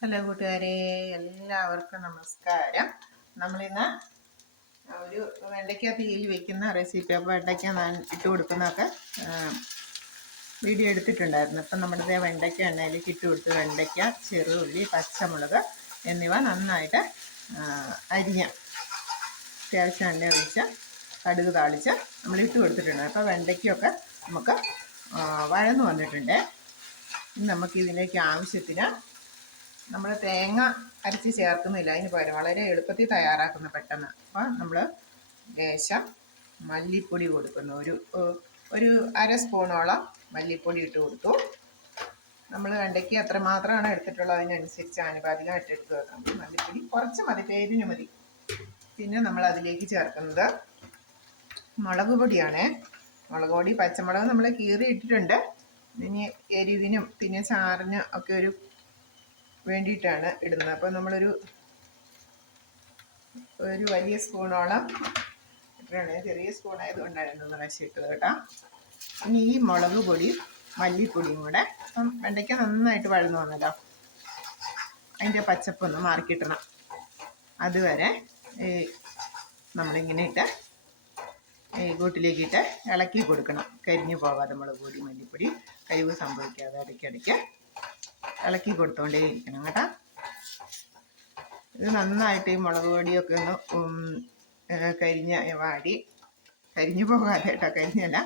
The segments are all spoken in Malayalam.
ഹലോ കൂട്ടുകാരെ, എല്ലാവർക്കും നമസ്കാരം. നമ്മളിന്ന് ഒരു വെണ്ടയ്ക്ക തീയിൽ വെക്കുന്ന റെസിപ്പി, അപ്പോൾ വെണ്ടയ്ക്ക ഇട്ട് കൊടുക്കുന്നതൊക്കെ വീഡിയോ എടുത്തിട്ടുണ്ടായിരുന്നു. അപ്പം നമ്മുടെ വെണ്ടയ്ക്ക എണ്ണയിലേക്ക് ഇട്ട് കൊടുത്ത് വെണ്ടയ്ക്ക, ചെറുള്ളി, പച്ചമുളക് എന്നിവ നന്നായിട്ട് അരിഞ്ഞ അത്യാവശ്യം എണ്ണ ഒഴിച്ച് കടുക് താളിച്ച് നമ്മൾ ഇട്ട് കൊടുത്തിട്ടുണ്ട്. അപ്പോൾ വെണ്ടയ്ക്കൊക്കെ നമുക്ക് വഴന്നു വന്നിട്ടുണ്ട്. നമുക്കിതിലേക്ക് ആവശ്യത്തിന് നമ്മൾ തേങ്ങ അരച്ച് ചേർക്കുന്നില്ല, അതിന് പകരം വളരെ എളുപ്പത്തിൽ തയ്യാറാക്കുന്ന പെട്ടെന്ന്. അപ്പോൾ നമ്മൾ ലേശം മല്ലിപ്പൊടി കൊടുക്കുന്നു. ഒരു അര സ്പൂണോളം മല്ലിപ്പൊടി ഇട്ട് കൊടുത്തു. നമ്മൾ വെണ്ടയ്ക്ക് എത്രമാത്രമാണ് എടുത്തിട്ടുള്ളത് അതിനനുസരിച്ച് ആനുപാതികമായിട്ട് എടുത്ത് വെക്കാം. മല്ലിപ്പൊടി കുറച്ച് മതി, പേരിന് മതി. പിന്നെ നമ്മൾ അതിലേക്ക് ചേർക്കുന്നത് മുളക് പൊടിയാണ്. മുളക് പൊടി, പച്ചമുളക് നമ്മൾ കീറി ഇട്ടിട്ടുണ്ട്. ഇനി എരിവിനും പിന്നെ ചാറിനും ഒക്കെ ഒരു വേണ്ടിയിട്ടാണ് ഇടുന്നത്. അപ്പോൾ നമ്മളൊരു വലിയ സ്പൂണോളം ഇട്ടാണ്. ചെറിയ സ്പൂണായതുകൊണ്ടാണ് 2 പ്രാവശ്യം ഇട്ടത് കേട്ടോ. ഇനി ഈ മുളക് പൊടി മല്ലിപ്പൊടിയും കൂടെ, അപ്പം വെണ്ടയ്ക്ക നന്നായിട്ട് വഴന്നു വന്നല്ലോ, അതിൻ്റെ പച്ചപ്പൊന്ന് മാറിക്കിട്ടണം. അതുവരെ നമ്മളിങ്ങനെ ഇട്ട് കൂട്ടിലേക്കിട്ട് ഇളക്കി കൊടുക്കണം. കരിഞ്ഞു പോകാതെ മുളക് പൊടി മല്ലിപ്പൊടി കഴിവ് സംഭവിക്കാതെ ഇടയ്ക്കിടയ്ക്ക് ഇളക്കി കൊടുത്തോണ്ടേ ഇരിക്കണം കേട്ടോ. ഇത് നന്നായിട്ട് ഈ മുളക് പൊടിയൊക്കെ ഒന്ന് കരിഞ്ഞു പോകാതെ കേട്ടോ, കരിഞ്ഞല്ല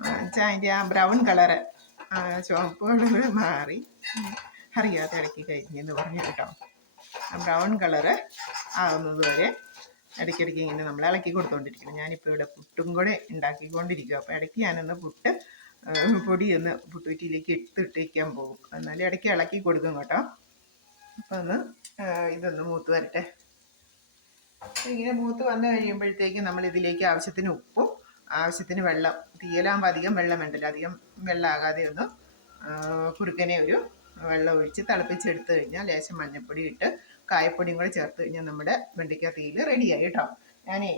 വെച്ചാൽ അതിൻ്റെ ആ ബ്രൗൺ കളറ്, ചുവപ്പ് കളറ് മാറി അറിയാതെ ഇടയ്ക്ക് കരിഞ്ഞെന്ന് പറഞ്ഞു കേട്ടോ. ആ ബ്രൗൺ കളറ് ആവുന്നത് വരെ ഇടയ്ക്കിടയ്ക്ക് ഇങ്ങനെ നമ്മൾ ഇളക്കി കൊടുത്തോണ്ടിരിക്കണം. ഞാനിപ്പോൾ ഇവിടെ പുട്ടും കൂടെ ഉണ്ടാക്കിക്കൊണ്ടിരിക്കുക. അപ്പോൾ ഇടയ്ക്ക് ഞാനൊന്ന് പൊടിയൊന്ന് പുട്ടുകുറ്റിയിലേക്ക് ഇട്ടേക്കാൻ പോകും. എന്നാലും ഇടയ്ക്ക് ഇളക്കി കൊടുക്കും കേട്ടോ. അപ്പോൾ ഇതൊന്ന് മൂത്ത് വരട്ടെ. ഇങ്ങനെ മൂത്ത് വന്നു കഴിയുമ്പോഴത്തേക്കും നമ്മൾ ഇതിലേക്ക് ആവശ്യത്തിന് ഉപ്പും ആവശ്യത്തിന് വെള്ളം, തീയലാകുമ്പോൾ അധികം വെള്ളം വേണ്ടല്ലോ, അധികം വെള്ളമാകാതെ ഒന്ന് കുറുക്കനെ ഒരു വെള്ളം ഒഴിച്ച് തിളപ്പിച്ചെടുത്ത് കഴിഞ്ഞാൽ ലേശം മഞ്ഞൾപ്പൊടി ഇട്ട് കായപ്പൊടിയും കൂടെ ചേർത്ത് കഴിഞ്ഞാൽ നമ്മുടെ വെണ്ടയ്ക്ക തീയിൽ റെഡിയായി കേട്ടോ. ഞാനേ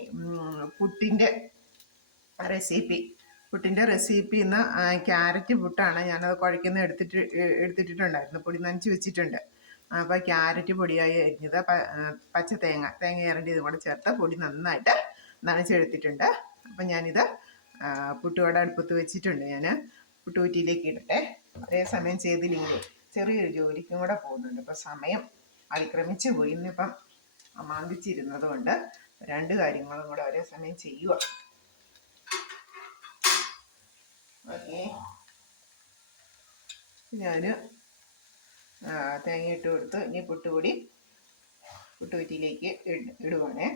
പുട്ടിൻ്റെ റെസിപ്പി ഇന്ന് ക്യാരറ്റ് പുട്ടാണ്. ഞാനത് കുഴയ്ക്കുന്ന എടുത്തിട്ടുണ്ടായിരുന്നു, പൊടി നനച്ച് വെച്ചിട്ടുണ്ട്. അപ്പോൾ ക്യാരറ്റ് പൊടിയായി അരിഞ്ഞത്, പച്ച തേങ്ങ ഇതും കൂടെ ചേർത്ത് പൊടി നന്നായിട്ട് നനച്ചെടുത്തിട്ടുണ്ട്. അപ്പം ഞാനിത് പുട്ടുവട അടുപ്പത്ത് വെച്ചിട്ടുണ്ട്. ഞാൻ പുട്ടുകുറ്റിയിലേക്ക് ഇടട്ടെ. അതേസമയം ചെയ്തില്ലെങ്കിൽ ചെറിയൊരു ജോലിക്കും കൂടെ പോകുന്നുണ്ട്. അപ്പോൾ സമയം അതിക്രമിച്ച് പോയി. ഇന്നിപ്പം അമാന്തിച്ചിരുന്നത് കൊണ്ട് 2 കാര്യങ്ങളും കൂടെ ഒരേ സമയം ചെയ്യുക. ഓക്കെ, ഞാൻ തേങ്ങ ഇട്ട് കൊടുത്ത് ഇനി പുട്ടുകുറ്റിയിലേക്ക് ഇടുവാണേ.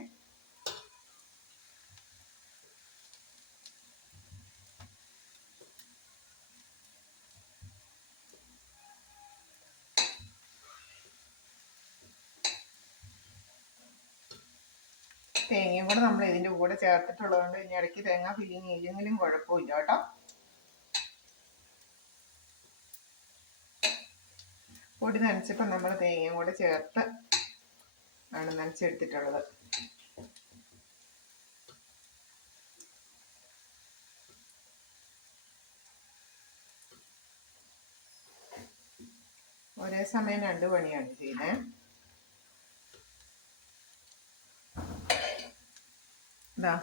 തേങ്ങയും കൂടെ നമ്മൾ ഇതിൻ്റെ കൂടെ ചേർത്തിട്ടുള്ളതുകൊണ്ട് ഇനി ഇടയ്ക്ക് തേങ്ങ ഫില്ലിങ് ഇല്ലെങ്കിലും കുഴപ്പമില്ല കേട്ടോ. പൊടി നനച്ചപ്പോൾ നമ്മൾ തേങ്ങയും കൂടെ ചേർത്ത് ആണ് നനച്ചെടുത്തിട്ടുള്ളത്. ഒരേ സമയം 2 പണിയാണ് ചെയ്യുന്നത്. ഇതാ